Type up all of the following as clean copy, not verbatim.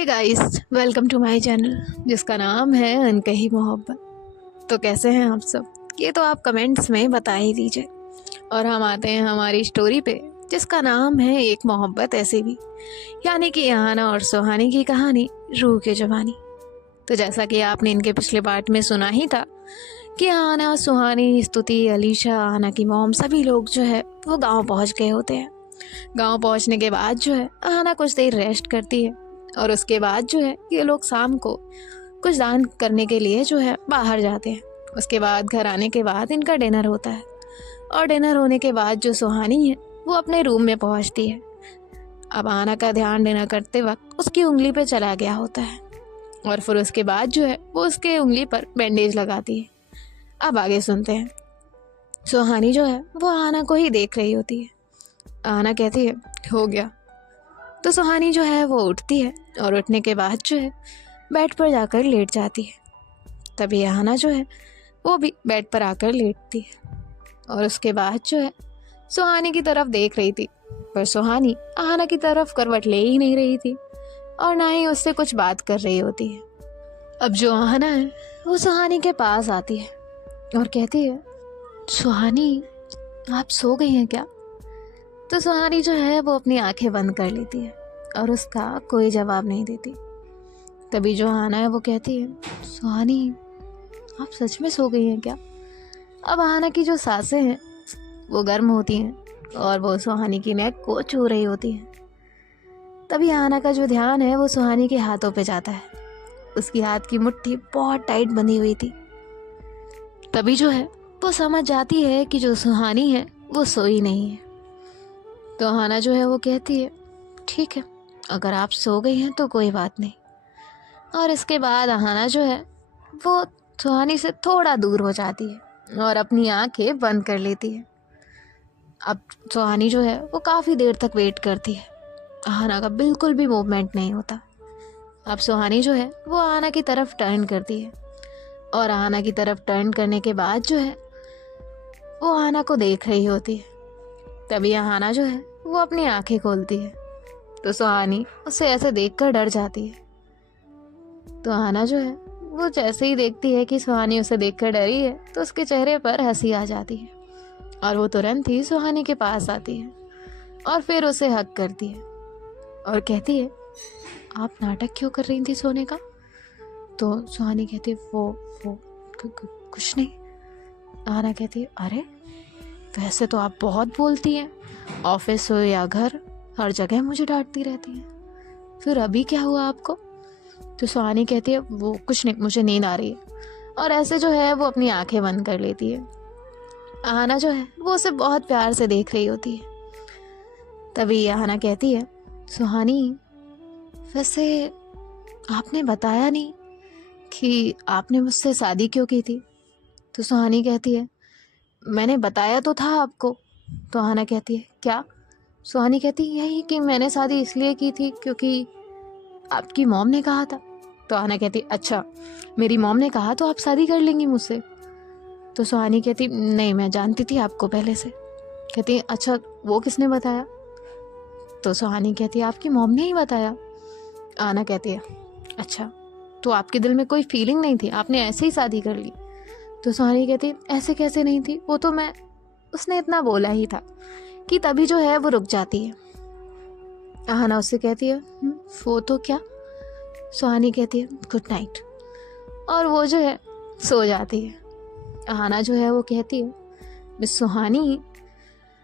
Hey guys, welcome to my channel जिसका नाम है अनकही मोहब्बत। तो कैसे हैं आप सब? ये तो आप कमेंट्स में बता ही दीजिए। और हम आते हैं हमारी स्टोरी पे जिसका नाम है एक मोहब्बत ऐसे भी, यानी कि यहाना और सुहानी की कहानी रूह के जवानी। तो जैसा कि आपने इनके पिछले पार्ट में सुना ही था कि यहाना, सुहानी, स्तुति, अलीशा, आना की मॉम सभी लोग जो है वो गाँव पहुँच गए होते हैं। गाँव पहुँचने के बाद जो है आना कुछ देर रेस्ट करती है और उसके बाद जो है ये लोग शाम को कुछ दान करने के लिए जो है बाहर जाते हैं। उसके बाद घर आने के बाद इनका डिनर होता है और डिनर होने के बाद जो सुहानी है वो अपने रूम में पहुंचती है। अब आना का ध्यान डिनर करते वक्त उसकी उंगली पे चला गया होता है और फिर उसके बाद जो है वो उसके उंगली पर बैंडेज लगाती है। अब आगे सुनते हैं। सुहानी जो है वो आना को ही देख रही होती है। आना कहती है हो गया। तो सुहानी जो है वो उठती है और उठने के बाद जो है बेड पर जाकर लेट जाती है। तभी आना जो है वो भी बेड पर आकर लेटती है और उसके बाद जो है सुहानी की तरफ देख रही थी, पर सुहानी आना की तरफ करवट ले ही नहीं रही थी और ना ही उससे कुछ बात कर रही होती है। अब जो आना है वो सुहानी के पास आती है और कहती है सुहानी, आप सो गई हैं क्या? तो सुहानी जो है वो अपनी आंखें बंद कर लेती है और उसका कोई जवाब नहीं देती। तभी जो आना है वो कहती है सुहानी, आप सच में सो गई हैं क्या? अब आना की जो सांसें हैं वो गर्म होती हैं और वो सुहानी की नेक को छू रही होती हैं। तभी आना का जो ध्यान है वो सुहानी के हाथों पे जाता है। उसकी हाथ की मुट्ठी बहुत टाइट बंधी हुई थी। तभी जो है वो समझ जाती है कि जो सुहानी है वो सोई नहीं है। तो आना जो है वो कहती है ठीक है, अगर आप सो गई हैं तो कोई बात नहीं। और इसके बाद आना जो है वो सुहानी से थोड़ा दूर हो जाती है और अपनी आंखें बंद कर लेती है। अब सुहानी जो है वो काफ़ी देर तक वेट करती है। आना का बिल्कुल भी मूवमेंट नहीं होता। अब सुहानी जो है वो आना की तरफ टर्न करती है और आना की तरफ टर्न करने के बाद जो है वो आना को देख रही होती है। तभी आना जो है वो अपनी आंखें खोलती है तो सुहानी उसे ऐसे देखकर डर जाती है। तो आना जो है वो जैसे ही देखती है कि सुहानी उसे देखकर डरी है तो उसके चेहरे पर हंसी आ जाती है और वो तुरंत ही सुहानी के पास आती है और फिर उसे हग करती है और कहती है आप नाटक क्यों कर रही थी सोने का? तो सुहानी कहती है वो कुछ नहीं। आना कहती है अरे, वैसे तो आप बहुत बोलती हैं, ऑफिस हो या घर हर जगह मुझे डांटती रहती हैं, फिर अभी क्या हुआ आपको? तो सुहानी कहती है वो कुछ नहीं, मुझे नींद आ रही है। और ऐसे जो है वो अपनी आंखें बंद कर लेती है। आना जो है वो उसे बहुत प्यार से देख रही होती है। तभी आना कहती है सुहानी, वैसे आपने बताया नहीं कि आपने मुझसे शादी क्यों की थी? तो सुहानी कहती है मैंने बताया तो था आपको। तो आना कहती है क्या? सुहानी कहती है यही कि मैंने शादी इसलिए की थी क्योंकि आपकी मॉम ने कहा था। तो आना कहती अच्छा, मेरी मॉम ने कहा तो आप शादी कर लेंगी मुझसे? तो सुहानी कहती नहीं, मैं जानती थी आपको पहले से। कहती अच्छा, वो किसने बताया? तो सुहानी कहती है आपकी मॉम ने ही बताया। आना कहती है अच्छा, तो आपके दिल में कोई फीलिंग नहीं थी, आपने ऐसे ही शादी कर ली? तो सुहानी कहती ऐसे कैसे नहीं थी, वो तो मैं, उसने इतना बोला ही था कि तभी जो है वो रुक जाती है। आना उससे कहती है वो तो क्या? सुहानी कहती है गुड नाइट और वो जो है सो जाती है। आना जो है वो कहती है मिस सुहानी,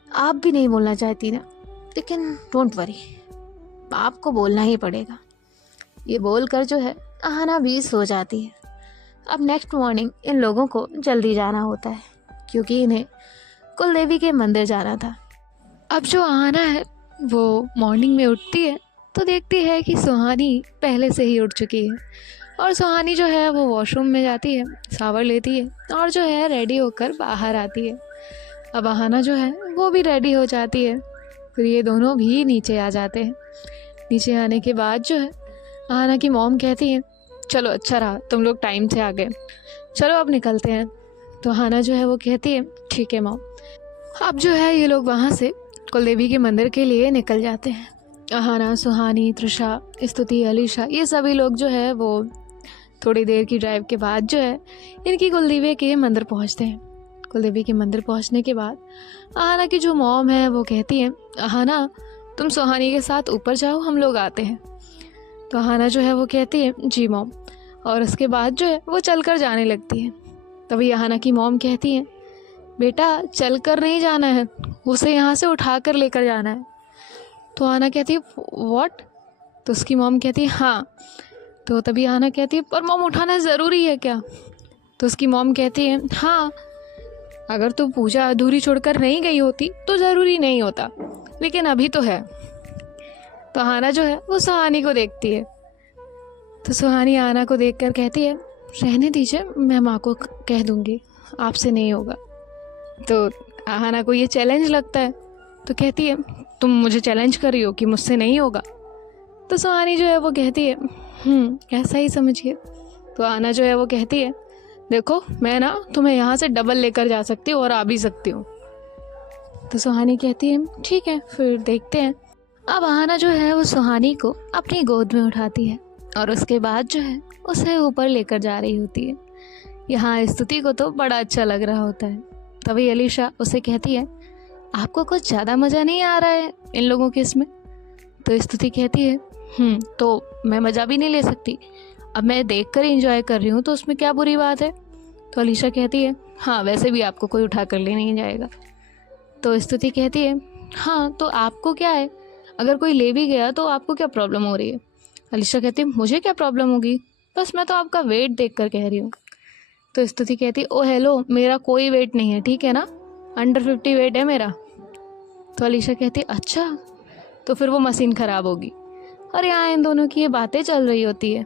आप भी नहीं बोलना चाहती ना, लेकिन डोंट वरी, आपको बोलना ही पड़ेगा। ये बोलकर जो है आना भी सो जाती है। अब नेक्स्ट मॉर्निंग इन लोगों को जल्दी जाना होता है क्योंकि इन्हें कुलदेवी के मंदिर जाना था। अब जो आना है वो मॉर्निंग में उठती है तो देखती है कि सुहानी पहले से ही उठ चुकी है और सुहानी जो है वो वॉशरूम में जाती है, शावर लेती है और जो है रेडी होकर बाहर आती है। अब आना जो है वो भी रेडी हो जाती है, फिर ये दोनों भी नीचे आ जाते हैं। नीचे आने के बाद जो है आना की मॉम कहती है चलो अच्छा रहा, तुम लोग टाइम से आ गए, चलो अब निकलते हैं। तो आना जो है वो कहती है ठीक है मॉम। अब जो है ये लोग वहाँ से कुलदेवी के मंदिर के लिए निकल जाते हैं। अहाना, सुहानी, तृषा, स्तुति, अलीशा, ये सभी लोग जो है वो थोड़ी देर की ड्राइव के बाद जो है इनकी कुलदेवी के मंदिर पहुंचते हैं। कुलदेवी के मंदिर पहुंचने के बाद अहाना की जो मॉम है वो कहती है, अहाना तुम सुहानी के साथ ऊपर जाओ, हम लोग आते हैं। तो अहाना जो है वो कहती है, जी मॉम। और उसके बाद जो है वो चलकर जाने लगती है। तभी अहाना की मॉम कहती है, बेटा चलकर नहीं जाना है, उसे यहाँ से उठा कर लेकर जाना है। तो अहाना कहती है, व्हाट? तो उसकी मॉम कहती है, हाँ। तो तभी अहाना कहती है, पर मॉम उठाना ज़रूरी है क्या? तो उसकी मॉम कहती है, हाँ, अगर तू पूजा अधूरी छोड़कर नहीं गई होती तो ज़रूरी नहीं होता, लेकिन अभी तो है। तो अहाना जो है वो सुहानी को देखती है। तो सुहानी अहाना को देखकर कहती है, रहने दीजिए, मैं माँ को कह दूँगी, आपसे नहीं होगा। तो अहाना को ये चैलेंज लगता है, तो कहती है, तुम मुझे चैलेंज कर रही हो कि मुझसे नहीं होगा? तो सुहानी जो है वो कहती है, ऐसा ही समझिए। तो अहाना जो है वो कहती है, देखो मैं ना तुम्हें यहाँ से डबल लेकर जा सकती हूँ और आ भी सकती हूँ। तो सुहानी कहती है, ठीक है, फिर देखते हैं। अब अहाना जो है वो सुहानी को अपनी गोद में उठाती है और उसके बाद जो है उसे ऊपर लेकर जा रही होती है। यहाँ स्तुति को तो बड़ा अच्छा लग रहा होता है। तभी अलीशा उसे कहती है, आपको कुछ ज़्यादा मज़ा नहीं आ रहा है इन लोगों के इसमें? तो स्तुति कहती है, तो मैं मज़ा भी नहीं ले सकती, अब मैं देख कर इंजॉय कर रही हूँ, तो उसमें क्या बुरी बात है? तो अलीशा कहती है, हाँ वैसे भी आपको कोई उठा कर ले नहीं जाएगा। तो स्तुति कहती है, हाँ तो आपको क्या है, अगर कोई ले भी गया तो आपको क्या प्रॉब्लम हो रही है? अलीशा कहती है, मुझे क्या प्रॉब्लम होगी, बस मैं तो आपका वेट देख कर कह रही हूँ। तो स्तुति कहती है, ओ हेलो, मेरा कोई वेट नहीं है, ठीक है ना, अंडर 50 वेट है मेरा। तो अलीशा कहती है, अच्छा, तो फिर वो मशीन ख़राब होगी। और यहाँ इन दोनों की ये बातें चल रही होती है।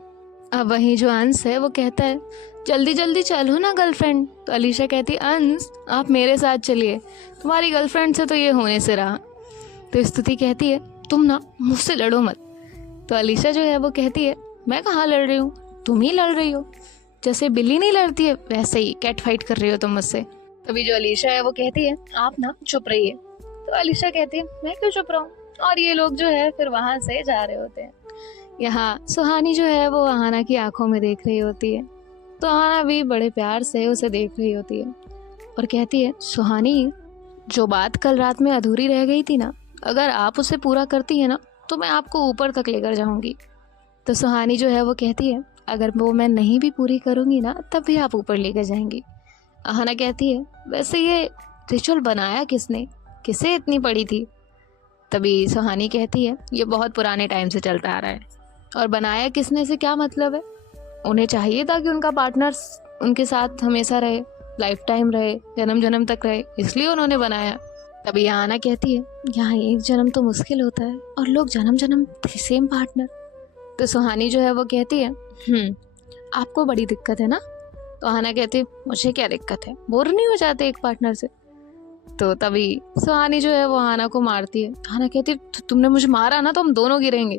अब वहीं जो अंश है वो कहता है, जल्दी जल्दी चलो ना गर्लफ्रेंड। तो अलीशा कहती है, अंश आप मेरे साथ चलिए, तुम्हारी गर्लफ्रेंड से तो ये होने से रहा। तो स्तुति कहती है, तुम ना मुझसे लड़ो मत। तो अलीशा जो है वो कहती है, मैं कहाँ लड़ रही हूँ, तुम ही लड़ रही हो, जैसे बिल्ली नहीं लड़ती है वैसे ही कैट फाइट कर रही हो तुम मुझसे। तभी जो अलीशा है वो कहती है, आप ना चुप रहिए। तो अलीशा कहती है, मैं क्यों चुप रहा हूँ? और ये लोग जो है फिर वहाँ से जा रहे होते हैं। यहाँ सुहानी जो है वो अहाना की आंखों में देख रही होती है। तो अहाना भी बड़े प्यार से उसे देख रही होती है और कहती है, सुहानी, जो बात कल रात में अधूरी रह गई थी ना, अगर आप उसे पूरा करती है ना तो मैं आपको ऊपर तक लेकर जाऊंगी। तो सुहानी जो है वो कहती है, अगर वो मैं नहीं भी पूरी करूंगी ना तब भी आप ऊपर लेकर जाएंगी। अहाना कहती है, वैसे ये रिचुअल बनाया किसने, किसे इतनी पड़ी थी? तभी सुहानी कहती है, ये बहुत पुराने टाइम से चलता आ रहा है, और बनाया किसने से क्या मतलब है? उन्हें चाहिए था कि उनका पार्टनर उनके साथ हमेशा रहे, लाइफ टाइम रहे, जन्म जन्म तक रहे, इसलिए उन्होंने बनाया। तभी अहाना कहती है, यहाँ एक जन्म तो मुश्किल होता है और लोग जन्म जन्म सेम पार्टनर। तो सुहानी जो है वो कहती है, आपको बड़ी दिक्कत है ना? तो अहाना कहती है, मुझे क्या दिक्कत है, बोर नहीं हो जाते एक पार्टनर से? तो तभी सुहानी जो है वो अहाना को मारती है। अहाना कहती है, तुमने मुझे मारा ना तो हम दोनों गिरेंगे।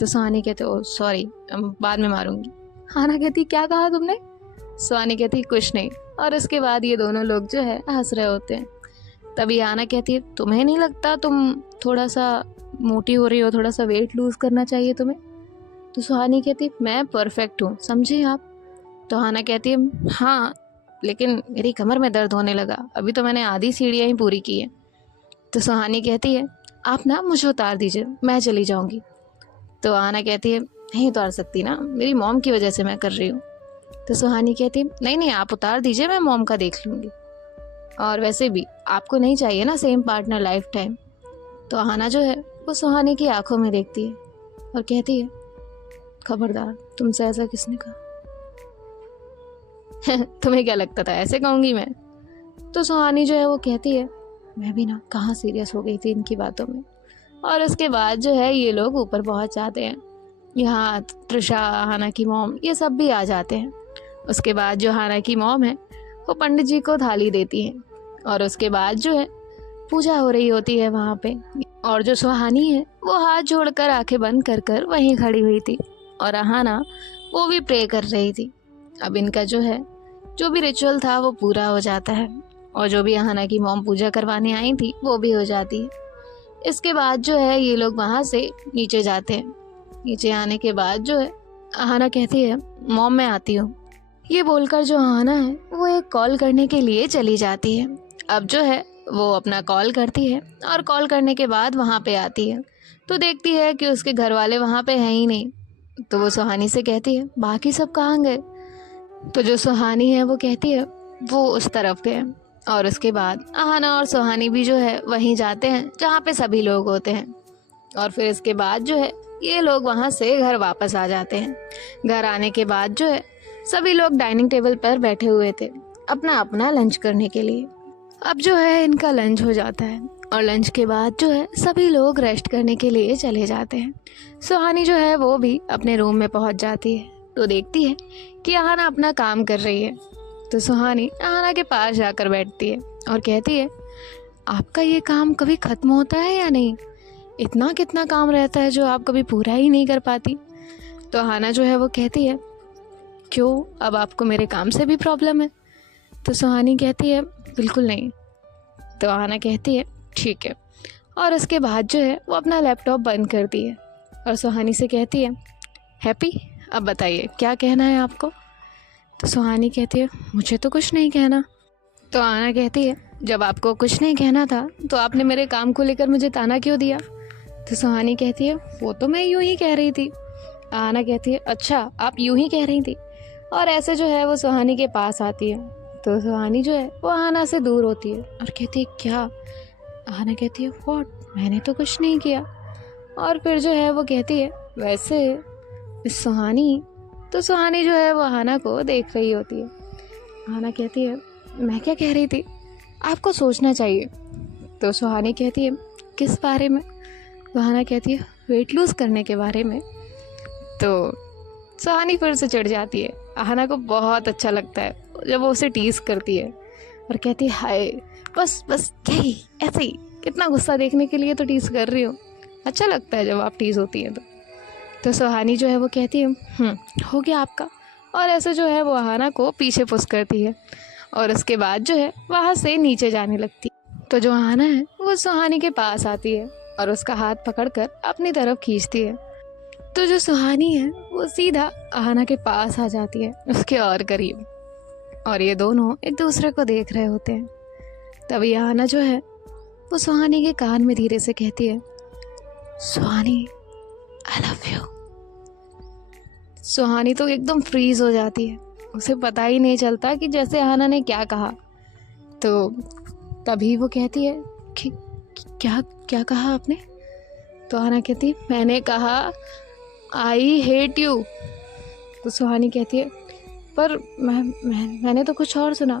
तो सुहानी कहते, ओ सॉरी, बाद में मारूंगी। अहाना कहती, क्या कहा तुमने? सुहानी कहती, कुछ नहीं। और उसके बाद ये दोनों लोग जो है हंस रहे होते हैं। तभी अहाना कहती है, तुम्हें नहीं लगता तुम थोड़ा सा मोटी हो रही हो, थोड़ा सा वेट लूज करना चाहिए तुम्हें? तो सुहानी कहती, मैं परफेक्ट हूँ, समझे आप? तो अहाना कहती है, हाँ लेकिन मेरी कमर में दर्द होने लगा, अभी तो मैंने आधी सीढ़ियाँ ही पूरी की है। तो सुहानी कहती है, आप ना मुझे उतार दीजिए, मैं चली जाऊंगी। तो अहाना कहती है, नहीं उतार सकती ना, मेरी मॉम की वजह से मैं कर रही हूँ। तो सुहानी कहती है, नहीं नहीं आप उतार दीजिए, मैं मॉम का देख लूँगी, और वैसे भी आपको नहीं चाहिए ना सेम पार्टनर लाइफ टाइम। तो अहाना जो है वो सुहानी की आंखों में देखती है और कहती है, खबरदार, तुमसे ऐसा किसने कहा? तुम्हें क्या लगता था ऐसे कहूँगी मैं? तो सुहानी जो है वो कहती है, मैं भी ना कहाँ सीरियस हो गई थी इनकी बातों में। और उसके बाद जो है ये लोग ऊपर पहुँच जाते हैं। यहाँ तृषा, अहाना की मॉम, ये सब भी आ जाते हैं। उसके बाद जो अहाना की मॉम है वो पंडित जी को थाली देती है और उसके बाद जो है पूजा हो रही होती है वहाँ पे। और जो सुहानी है वो हाथ जोड़कर आंखें बंद कर कर वहीं खड़ी हुई थी और अहाना वो भी प्रे कर रही थी। अब इनका जो है जो भी रिचुअल था वो पूरा हो जाता है और जो भी अहाना की मॉम पूजा करवाने आई थी वो भी हो जाती है। इसके बाद जो है ये लोग वहाँ से नीचे जाते हैं। नीचे आने के बाद जो है अहाना कहती है मॉम मैं आती हूँ। ये बोलकर जो अहाना है वो एक कॉल करने के लिए चली जाती है। अब जो है वो अपना कॉल करती है और कॉल करने के बाद वहाँ पे आती है तो देखती है कि उसके घर वाले वहाँ पे हैं ही नहीं। तो वो सुहानी से कहती है बाकी सब कहाँ गए। तो जो सुहानी है वो कहती है वो उस तरफ गए। और उसके बाद अहाना और सुहानी भी जो है वहीं जाते हैं जहाँ पे सभी लोग होते हैं। और फिर इसके बाद जो है ये लोग वहाँ से घर वापस आ जाते हैं। घर आने के बाद जो है सभी लोग डाइनिंग टेबल पर बैठे हुए थे अपना अपना लंच करने के लिए। अब जो है इनका लंच हो जाता है और लंच के बाद जो है सभी लोग रेस्ट करने के लिए चले जाते हैं। सुहानी जो है वो भी अपने रूम में पहुंच जाती है तो देखती है कि अहाना अपना काम कर रही है। तो सुहानी अहाना के पास जाकर बैठती है और कहती है आपका ये काम कभी ख़त्म होता है या नहीं। इतना कितना काम रहता है जो आप कभी पूरा ही नहीं कर पाती। तो अहाना जो है वो कहती है क्यों अब आपको मेरे काम से भी प्रॉब्लम है। तो सुहानी कहती है बिल्कुल नहीं। तो अहाना कहती है ठीक है। और उसके बाद जो है वो अपना लैपटॉप बंद करती है और सुहानी से कहती है हैप्पी अब बताइए क्या कहना है आपको। तो सुहानी कहती है मुझे तो कुछ नहीं कहना। तो अहाना कहती है जब आपको कुछ नहीं कहना था तो आपने मेरे काम को लेकर मुझे ताना क्यों दिया। तो सुहानी कहती है वो तो मैं यूं ही कह रही थी। अहाना कहती है अच्छा आप यूं ही कह रही थी। और ऐसे जो है वो सुहानी के पास आती है। तो सुहानी जो है वो अहाना से दूर होती है और कहती है क्या। अहाना कहती है व्हाट मैंने तो कुछ नहीं किया। और फिर जो है वो कहती है वैसे इस सुहानी। तो सुहानी जो है वो अहाना को देख रही होती है। अहाना कहती है मैं क्या कह रही थी आपको सोचना चाहिए। तो सुहानी कहती है किस बारे में। तो अहाना कहती है वेट लूज़ करने के बारे में। तो सुहानी फिर से चिढ़ जाती है। अहाना को बहुत अच्छा लगता है जब वो उसे टीज़ करती है और कहती है हाय बस बस यही ऐसे ही इतना गुस्सा देखने के लिए तो टीज़ कर रही हो। अच्छा लगता है जब आप टीज़ होती है तो सुहानी जो है वो कहती है हो गया आपका। और ऐसे जो है वो अहाना को पीछे पुश करती है और उसके बाद जो है वहाँ से नीचे जाने लगती है। तो जो अहाना है वो सुहानी के पास आती है और उसका हाथ पकड़कर अपनी तरफ खींचती है। तो जो सुहानी है वो सीधा अहाना के पास आ जाती है उसके और करीब। और ये दोनों एक दूसरे को देख रहे होते हैं। तभी अहाना जो है वो सुहानी के कान में धीरे से कहती है सुहानी आई लव यू। सुहानी तो एकदम फ्रीज हो जाती है। उसे पता ही नहीं चलता कि जैसे अहाना ने क्या कहा। तो तभी वो कहती है कि क्या क्या कहा आपने। तो अहाना कहती है मैंने कहा आई हेट यू। तो सुहानी कहती है पर मैंने तो कुछ और सुना।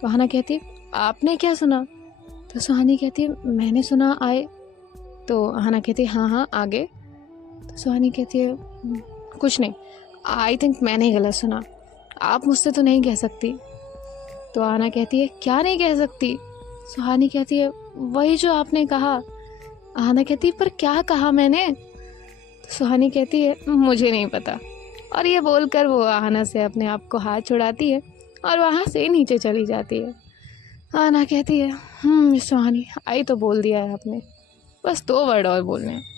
तो अहाना कहती है आपने क्या सुना। तो सुहानी कहती है मैंने सुना आए। तो अहाना कहती है हाँ आगे। तो सुहानी कहती है कुछ नहीं आई थिंक मैंने गलत सुना आप मुझसे तो नहीं कह सकती। तो अहाना कहती है क्या नहीं कह सकती। सुहानी कहती है वही जो आपने कहा। अहाना कहती है पर क्या कहा मैंने। तो सुहानी कहती है मुझे नहीं पता। और ये बोलकर वो अहाना से अपने आप को हाथ छुड़ाती है और वहाँ से नीचे चली जाती है। अहाना कहती है सुहानी आई तो बोल दिया है आपने बस 2 वर्ड और बोलने हैं।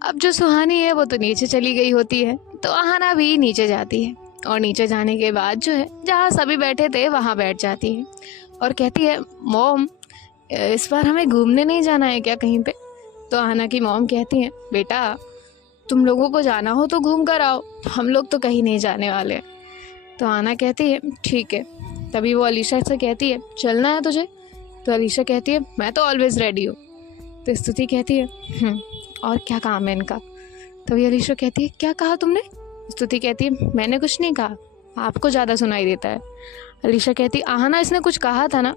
अब जो सुहानी है वो तो नीचे चली गई होती है तो अहाना भी नीचे जाती है और नीचे जाने के बाद जो है जहाँ सभी बैठे थे वहाँ बैठ जाती है और कहती है मॉम इस बार हमें घूमने नहीं जाना है क्या कहीं पे। तो अहाना की मॉम कहती है बेटा तुम लोगों को जाना हो तो घूम कर आओ हम लोग तो कहीं नहीं जाने वाले। तो अहाना कहती है ठीक है। तभी वो अलीशा से कहती है चलना है तुझे। तो अलीशा कहती है मैं तो ऑलवेज रेडी हूँ। तो स्तुति कहती है और क्या काम है इनका। तभी अलीशा कहती है क्या कहा तुमने। स्तुति कहती है मैंने कुछ नहीं कहा आपको ज़्यादा सुनाई देता है। अलीशा कहती है अहाना इसने कुछ कहा था ना।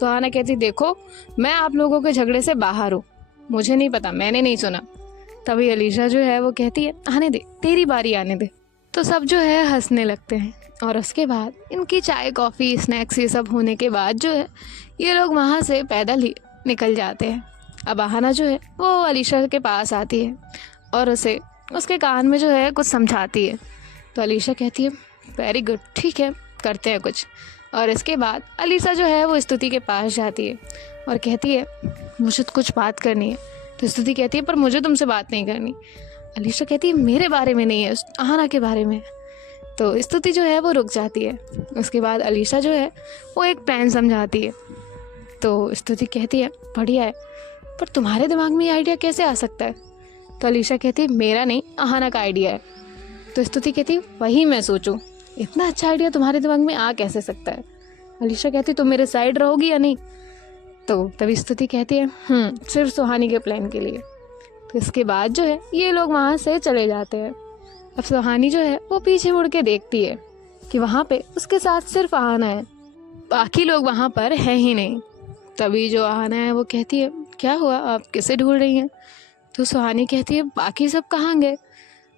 तो अहाना कहती देखो मैं आप लोगों के झगड़े से बाहर हूँ मुझे नहीं पता मैंने नहीं सुना। तभी अलीशा जो है वो कहती है आने दे तेरी बारी आने दे। तो सब जो है हंसने लगते हैं और उसके बाद इनकी चाय कॉफ़ी स्नैक्स ये सब होने के बाद जो है ये लोग वहाँ से पैदल ही निकल जाते हैं। अब अहाना जो है वो अलीशा के पास आती है और उसे उसके कान में जो है कुछ समझाती है। तो अलीशा कहती है वेरी गुड ठीक है करते हैं कुछ। और इसके बाद अलीशा जो है वो स्तुति के पास जाती है और कहती है मुझे तो कुछ बात करनी है तो स्तुति कहती है पर मुझे तुमसे बात नहीं करनी। अलीशा कहती है मेरे बारे में नहीं है, अहाना के बारे में है। तो स्तुति जो है वो रुक जाती है। उसके बाद अलीशा जो है वो एक प्लान समझाती है। तो स्तुति कहती है बढ़िया है, पर तुम्हारे दिमाग में ये आइडिया कैसे आ सकता है? तो अलीशा कहती है मेरा नहीं, अहाना का आइडिया है। तो स्तुति कहती है वही मैं सोचूं, इतना अच्छा आइडिया तुम्हारे दिमाग में आ कैसे सकता है? अलीशा कहती है तुम मेरे साइड रहोगी या नहीं? तो तभी स्तुति कहती है सिर्फ सुहानी के प्लान के लिए। तो इसके बाद जो है ये लोग वहाँ से चले जाते हैं। अब सुहानी जो है वो पीछे मुड़ के देखती है कि वहाँ पे उसके साथ सिर्फ अहाना है, बाकी लोग वहाँ पर है ही नहीं। तभी जो अहाना है वो कहती है क्या हुआ, आप किसे ढूंढ रही हैं? तो सुहानी कहती है बाकी सब कहाँ गए?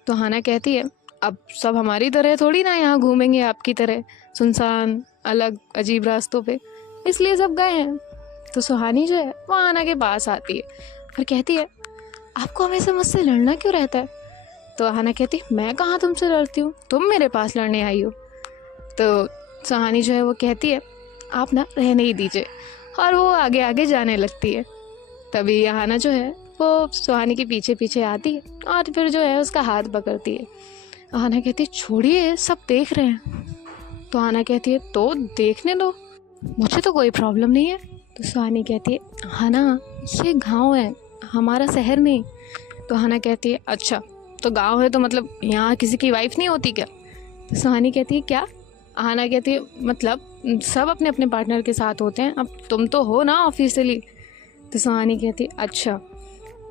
तो अहाना कहती है अब सब हमारी तरह थोड़ी ना यहाँ घूमेंगे आपकी तरह सुनसान अलग अजीब रास्तों पे, इसलिए सब गए हैं। तो सुहानी जो है वो अहाना के पास आती है और कहती है आपको हमेशा मुझसे लड़ना क्यों रहता है? तो अहाना कहती मैं कहाँ तुमसे लड़ती हूँ, तुम मेरे पास लड़ने आई हो। तो सुहानी जो है वो कहती है आप ना रहने ही दीजिए, और वो आगे आगे जाने लगती है। तभी अहाना जो है वो सुहानी के पीछे पीछे आती है और फिर जो है उसका हाथ पकड़ती है। अहाना कहती है छोड़िए सब देख रहे हैं। तो अहाना कहती है तो देखने दो, मुझे तो कोई प्रॉब्लम नहीं है। तो सुहानी कहती है अहाना ये गाँव है, हमारा शहर नहीं। तो अहाना कहती है अच्छा तो गांव है तो मतलब यहाँ किसी की वाइफ नहीं होती क्या? तो सुहानी कहती है क्या? अहाना कहती है मतलब सब अपने अपने पार्टनर के साथ होते हैं, अब तुम तो हो ना ऑफिशियली। तो सुहानी कहती है अच्छा।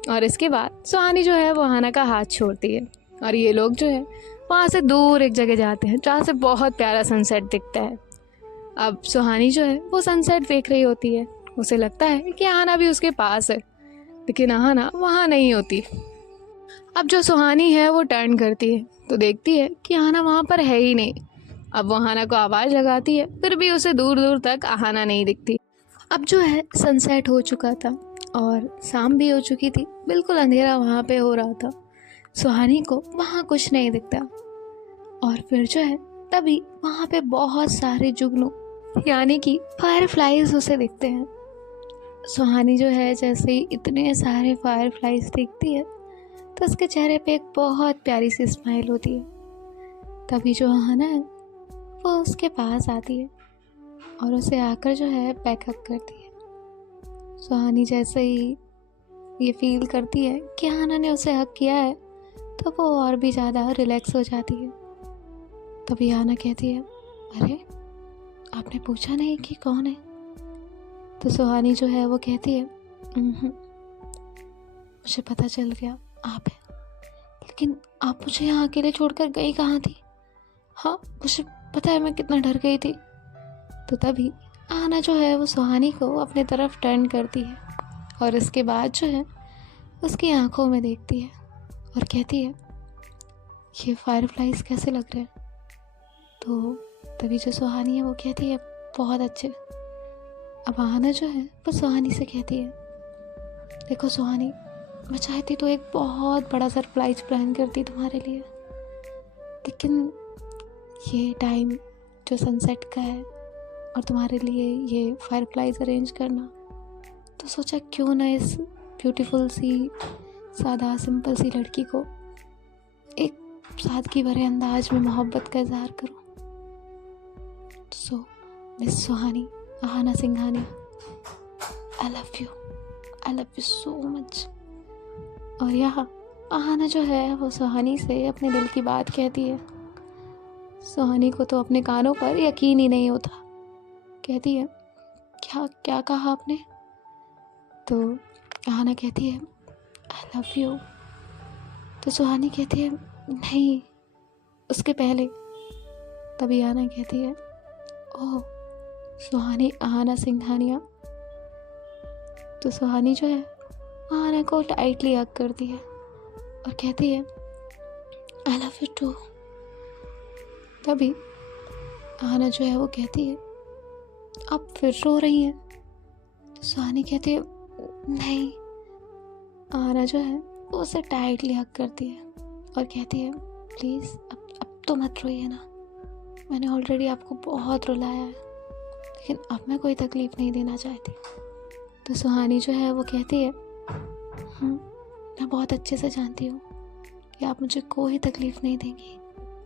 और इसके बाद सुहानी जो है वो अहाना का हाथ छोड़ती है और ये लोग जो है वहाँ से दूर एक जगह जाते हैं जहाँ से बहुत प्यारा सनसेट दिखता है। अब सुहानी जो है वो सनसेट देख रही होती है, उसे लगता है कि अहाना भी उसके पास है, लेकिन अहाना वहाँ नहीं होती। अब जो सुहानी है वो टर्न करती है तो देखती है कि अहाना वहाँ पर है ही नहीं। अब वो अहाना को आवाज़ लगाती है, फिर भी उसे दूर दूर तक अहाना नहीं दिखती। अब जो है सनसेट हो चुका था और शाम भी हो चुकी थी, बिल्कुल अंधेरा वहाँ पे हो रहा था। सुहानी को वहाँ कुछ नहीं दिखता और फिर जो है तभी वहाँ पे बहुत सारे जुगनू यानी कि फायरफ्लाइज उसे दिखते हैं। सुहानी जो है जैसे ही इतने सारे फायरफ्लाइज देखती है तो उसके चेहरे पे एक बहुत प्यारी सी स्माइल होती है। तभी जो अहाना है वो उसके पास आती है और उसे आकर जो है बैकअप करती है। सुहानी जैसे ही ये फील करती है कि अहाना ने उसे हक किया है तो वो और भी ज़्यादा रिलैक्स हो जाती है। तभी अहाना कहती है अरे आपने पूछा नहीं कि कौन है? तो सुहानी जो है वो कहती है मुझे पता चल गया आप है, लेकिन आप मुझे यहाँ अकेले छोड़कर गई कहाँ थी? हाँ मुझे पता है मैं कितना डर गई थी। तो तभी अहाना जो है वो सुहानी को अपने तरफ टर्न करती है और इसके बाद जो है उसकी आंखों में देखती है और कहती है ये फायरफ्लाइज कैसे लग रहे हैं? तो तभी जो सुहानी है वो कहती है बहुत अच्छे। अब अहाना जो है वो सुहानी से कहती है देखो सुहानी, मैं चाहती तो एक बहुत बड़ा सरप्राइज प्लान करती तुम्हारे लिए, लेकिन ये टाइम जो सनसेट का है और तुम्हारे लिए ये फायरफ्लाइज अरेंज करना, तो सोचा क्यों ना इस ब्यूटीफुल सी सादा सिंपल सी लड़की को एक सादगी भरे अंदाज में मोहब्बत का इजहार करूं। So miss Suhani Ahana Singhania, I love you so much. और यहाँ अहाना जो है वो सुहानी से अपने दिल की बात कहती है। सुहानी को तो अपने कानों पर यकीन ही नहीं होता, कहती है क्या क्या कहा आपने? तो अहाना कहती है आई लव यू। तो सुहानी कहती है नहीं, उसके पहले। तभी अहाना कहती है ओह सुहानी अहाना सिंघानिया। तो सुहानी जो है अहाना को टाइटली हग करती है और कहती है आई लव यू टू। तभी अहाना जो है वो कहती है आप फिर रो रही हैं? तो सुहानी कहती है नहीं। अहाना जो है वो उसे टाइटली हग करती है और कहती है प्लीज़ अब तो मत रोइए ना, मैंने ऑलरेडी आपको बहुत रुलाया है, लेकिन अब मैं कोई तकलीफ़ नहीं देना चाहती। तो सुहानी जो है वो कहती है मैं बहुत अच्छे से जानती हूँ कि आप मुझे कोई तकलीफ़ नहीं देंगी।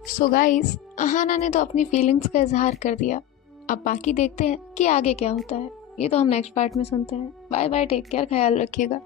सो गाइस, अहाना ने तो अपनी फीलिंग्स का इजहार कर दिया। अब बाकी देखते हैं कि आगे क्या होता है। ये तो हम नेक्स्ट पार्ट में सुनते हैं। बाय बाय, टेक केयर, ख्याल रखिएगा।